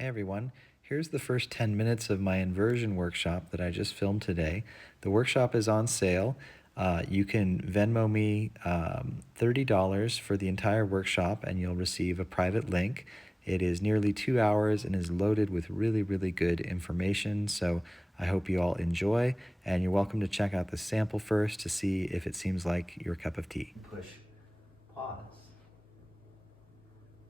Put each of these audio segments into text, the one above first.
Hey everyone, here's the first 10 minutes of my inversion workshop that I just filmed today. The workshop is on sale. You can Venmo me $30 for the entire workshop and you'll receive a private link. It is nearly 2 hours and is loaded with really good information. So I hope you all enjoy, and you're welcome to check out the sample first to see if it seems like your cup of tea. Push pause.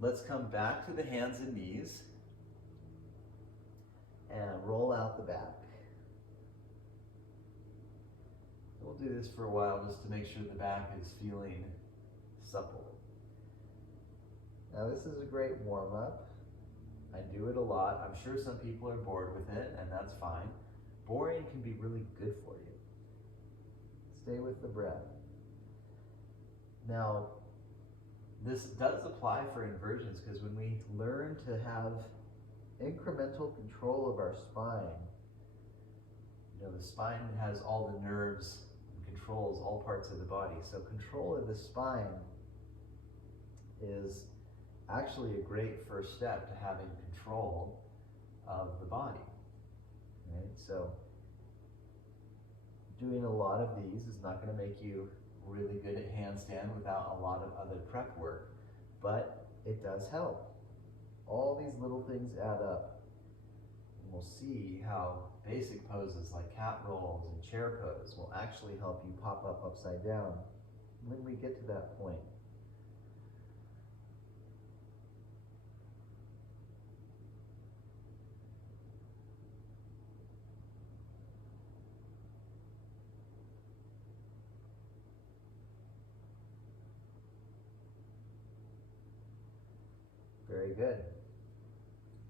Let's come back to the hands and knees and roll out the back. We'll do this for a while just to make sure the back is feeling supple. Now this is a great warm-up. I do it a lot. I'm sure some people are bored with it, and that's fine. Boring can be really good for you. Stay with the breath. Now, this does apply for inversions because when we learn to have incremental control of our spine, the spine has all the nerves and controls all parts of the body. So control of the spine is actually a great first step to having control of the body. Right? So doing a lot of these is not going to make you really good at handstand without a lot of other prep work, but it does help. All these little things add up. And we'll see how basic poses like cat rolls and chair pose will actually help you pop up upside down when we get to that point. Very good.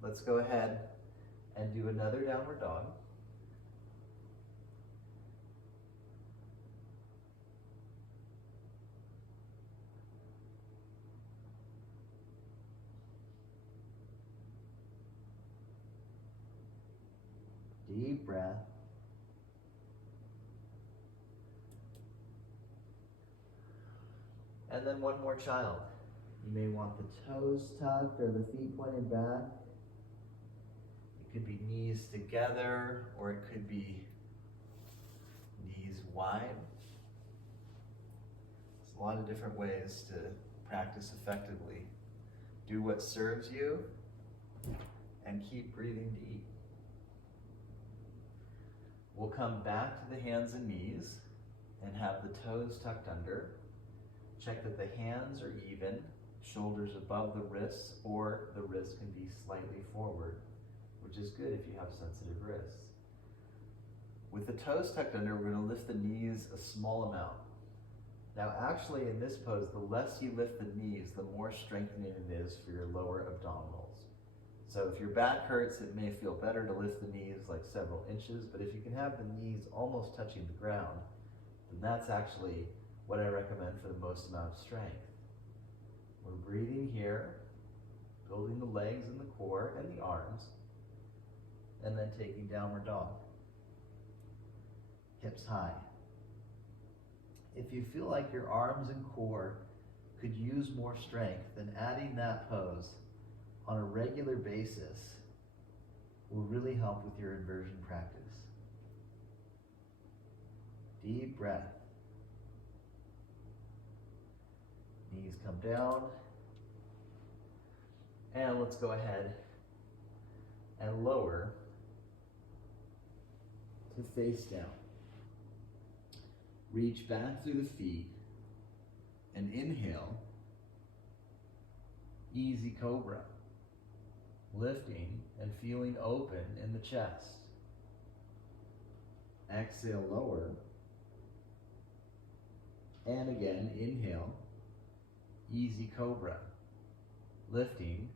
Let's go ahead and do another downward dog. Deep breath. And then one more child. You may want the toes tucked or the feet pointed back. It could be knees together, or it could be knees wide. There's a lot of different ways to practice effectively. Do what serves you and keep breathing deep. We'll come back to the hands and knees and have the toes tucked under. Check that the hands are even, shoulders above the wrists, or the wrists can be slightly forward, which is good if you have sensitive wrists. With the toes tucked under, we're going to lift the knees a small amount. Now actually in this pose, the less you lift the knees, the more strengthening it is for your lower abdominals. So if your back hurts, it may feel better to lift the knees like several inches, but if you can have the knees almost touching the ground, then that's actually what I recommend for the most amount of strength. We're breathing here, building the legs and the core and the arms, and then taking downward dog. Hips high. If you feel like your arms and core could use more strength, then adding that pose on a regular basis will really help with your inversion practice. Deep breath. Knees come down. And let's go ahead and lower to face down. Reach back through the feet and inhale, easy cobra. Lifting and feeling open in the chest. Exhale, lower. And again, inhale, easy cobra. Lifting,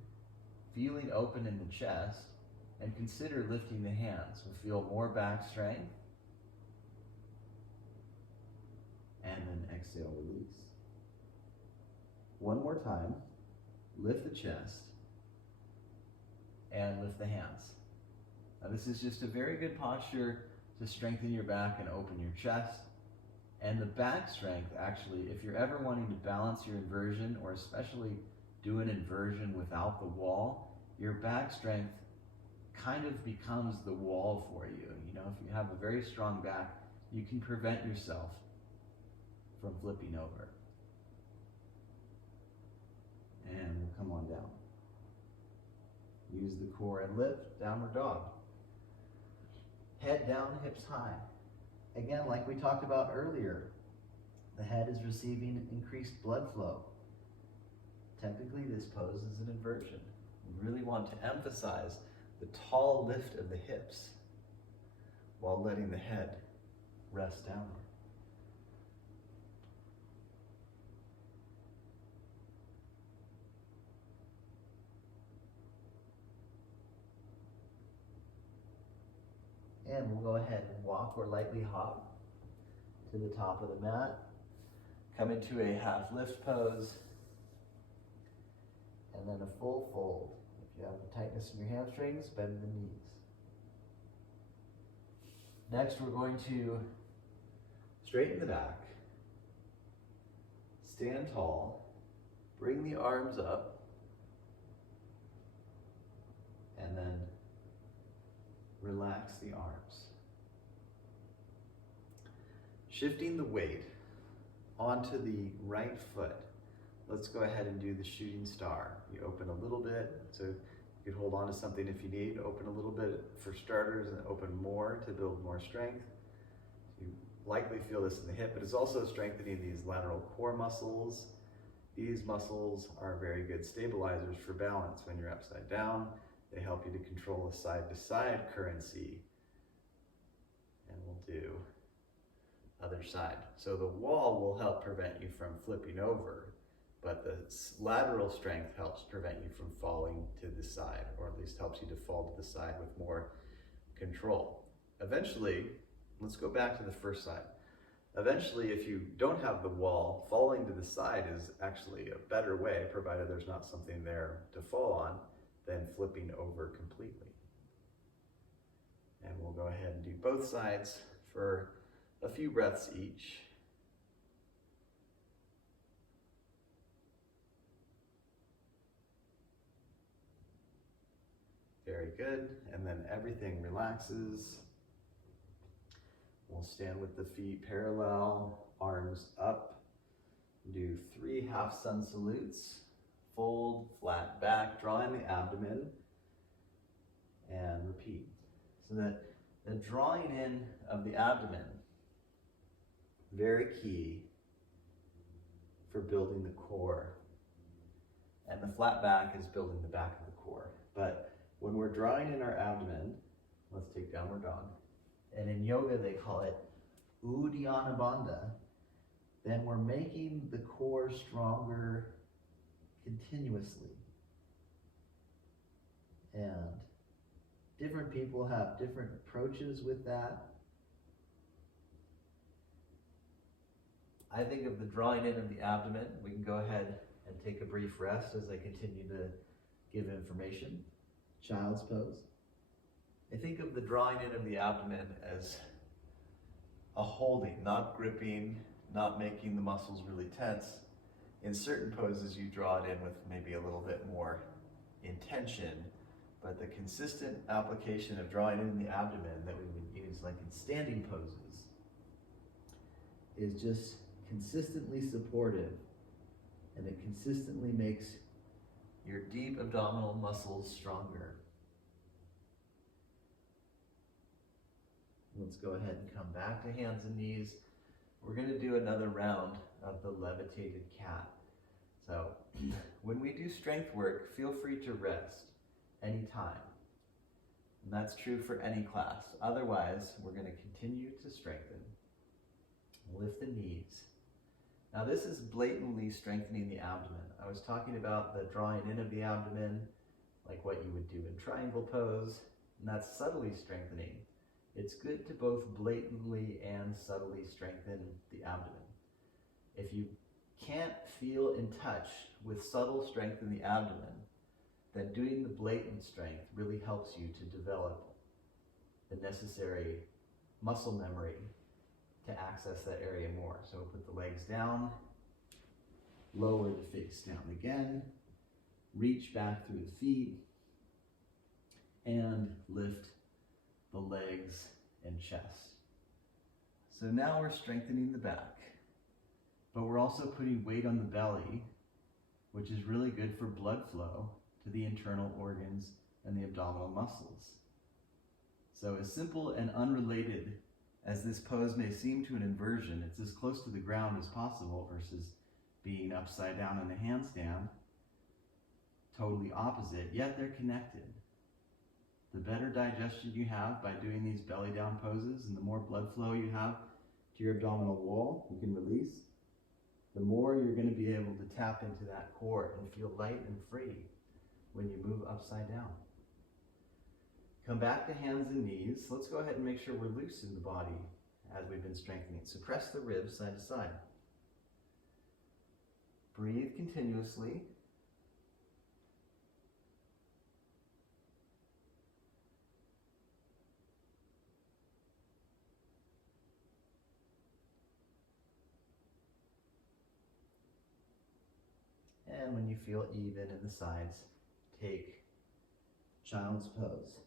feeling open in the chest, and consider lifting the hands. We'll feel more back strength. And then exhale, release. One more time. Lift the chest and lift the hands. Now this is just a very good posture to strengthen your back and open your chest. And the back strength, actually, if you're ever wanting to balance your inversion, or especially do an inversion without the wall, your back strength kind of becomes the wall for you. You know, if you have a very strong back, you can prevent yourself from flipping over. And we'll come on down. Use the core and lift, downward dog. Head down, hips high. Again, like we talked about earlier, the head is receiving increased blood flow. Technically, this pose is an inversion. We really want to emphasize the tall lift of the hips while letting the head rest downward. And we'll go ahead and walk or lightly hop to the top of the mat. Come into a half lift pose. And then a full fold. If you have a tightness in your hamstrings, bend the knees. Next, we're going to straighten the back. Stand tall. Bring the arms up. And then relax the arms. Shifting the weight onto the right foot. Let's go ahead and do the shooting star. You open a little bit, so you can hold on to something if you need. Open a little bit for starters and open more to build more strength. You likely feel this in the hip, but it's also strengthening these lateral core muscles. These muscles are very good stabilizers for balance when you're upside down. They help you to control a side-to-side currency. And we'll do other side. So the wall will help prevent you from flipping over, but the lateral strength helps prevent you from falling to the side, or at least helps you to fall to the side with more control. Eventually, let's go back to the first side. Eventually, if you don't have the wall, falling to the side is actually a better way, provided there's not something there to fall on, than flipping over completely. And we'll go ahead and do both sides for a few breaths each. Very good. And then everything relaxes. We'll stand with the feet parallel, arms up. Do 3 half sun salutes. Fold, flat back, draw in the abdomen, and repeat. So that the drawing in of the abdomen, very key for building the core. And the flat back is building the back of the core. But when we're drawing in our abdomen, let's take downward dog. And in yoga, they call it Uddiyana Bandha. Then we're making the core stronger continuously. And different people have different approaches with that. I think of the drawing in of the abdomen. We can go ahead and take a brief rest as I continue to give information. Child's pose. I think of the drawing in of the abdomen as a holding, not gripping, not making the muscles really tense. In certain poses, you draw it in with maybe a little bit more intention, but the consistent application of drawing in the abdomen that we would use like in standing poses is just consistently supportive, and it consistently makes your deep abdominal muscles stronger. Let's go ahead and come back to hands and knees. We're going to do another round of the levitated cat. So when we do strength work, feel free to rest anytime. And that's true for any class. Otherwise, we're going to continue to strengthen. Lift the knees. Now this is blatantly strengthening the abdomen. I was talking about the drawing in of the abdomen, like what you would do in triangle pose, and that's subtly strengthening. It's good to both blatantly and subtly strengthen the abdomen. If you can't feel in touch with subtle strength in the abdomen, then doing the blatant strength really helps you to develop the necessary muscle memory to access that area more. So put the legs down, lower the face down again, reach back through the feet, and and lift the legs and chest. So now we're strengthening the back, but we're also putting weight on the belly, which is really good for blood flow to the internal organs and the abdominal muscles. So as simple and unrelated as this pose may seem to an inversion, it's as close to the ground as possible versus being upside down in a handstand, totally opposite, yet they're connected. The better digestion you have by doing these belly down poses and the more blood flow you have to your abdominal wall you can release, the more you're going to be able to tap into that core and feel light and free when you move upside down. Come back to hands and knees. Let's go ahead and make sure we're loose in the body as we've been strengthening. So press the ribs side to side. Breathe continuously. And when you feel even in the sides, take child's pose.